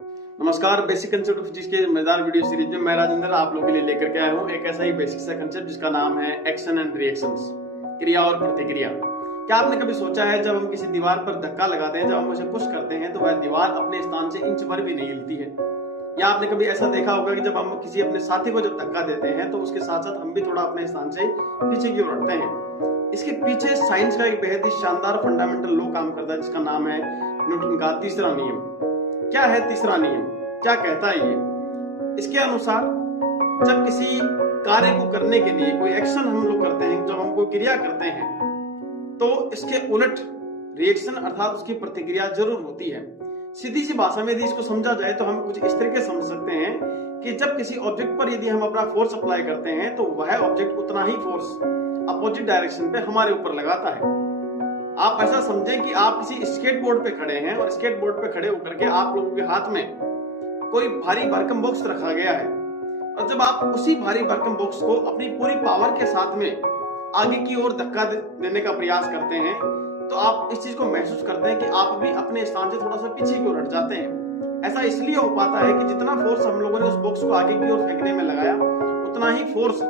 नमस्कार। Basic concept of physics के मजेदार वीडियो सीरीज में मैं राजेंद्र आप लोगों के लिए लेकर के आया हूँ एक ऐसा ही बेसिक सा कंसेप्ट जिसका नाम है एक्शन एंड रिएक्शंस, क्रिया और प्रतिक्रिया। क्या आपने कभी सोचा है जब हम किसी दीवार पर धक्का लगाते हैं, जब हम उसे पुश करते हैं तो वह दीवार अपने स्थान से इंच भर भी नहीं हिलती है? या आपने कभी ऐसा देखा होगा कि जब हम किसी अपने साथी को जब धक्का देते हैं तो उसके साथ साथ हम भी थोड़ा अपने स्थान से पीछे की ओर हटते हैं। इसके पीछे साइंस का एक बेहद ही शानदार फंडामेंटल लॉ काम करता है जिसका नाम है न्यूटन का तीसरा नियम। क्या है तीसरा नियम, क्या कहता है ये? इसके अनुसार जब किसी कार्य को करने के लिए कोई एक्शन हम लोग करते हैं, जब हम कोई क्रिया करते हैं तो इसके उलट रिएक्शन अर्थात उसकी प्रतिक्रिया जरूर होती है। सीधी सी भाषा में यदि इसको समझा जाए तो हम कुछ इस तरीके समझ सकते हैं कि जब किसी ऑब्जेक्ट पर यदि हम अपना फोर्स अप्लाई करते हैं तो वह ऑब्जेक्ट उतना ही फोर्स अपोजिट डायरेक्शन पे हमारे ऊपर लगाता है। आप ऐसा समझें कि आप किसी स्केटबोर्ड पे खड़े हैं और स्केटबोर्ड पे खड़े होकर के आप लोगों के हाथ में कोई भारी भरकम बॉक्स रखा गया है और जब आप उसी भारी भरकम बॉक्स को अपनी पूरी पावर के साथ में आगे की ओर धक्का देने का प्रयास करते हैं तो आप इस चीज को महसूस करते हैं कि आप भी अपने स्थान से थोड़ा सा पीछे की ओर हट जाते हैं। ऐसा इसलिए हो पाता है कि जितना फोर्स हम लोगों ने उस बॉक्स को आगे की ओर फेंकने में लगाया उतना ही फोर्स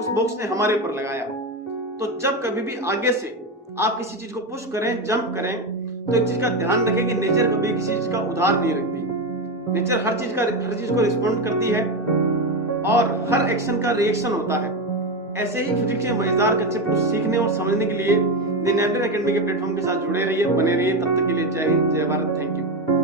उस बॉक्स ने हमारे ऊपर लगाया। तो जब कभी भी आगे से आप किसी चीज को पुश करें, जंप करें, तो एक चीज का ध्यान रखें कि नेचर कभी किसी चीज का उधार नहीं रखती। नेचर हर चीज को रिस्पॉन्ड करती है और हर एक्शन का रिएक्शन होता है। ऐसे ही फिजिक्स के मजेदार कंसेप्ट को सीखने और समझने के लिए द नेल्डर एकेडमी के प्लेटफॉर्म के साथ जुड़े रहिए, बने रहिए। तब तक के लिए जय हिंद, जय भारत, थैंक यू।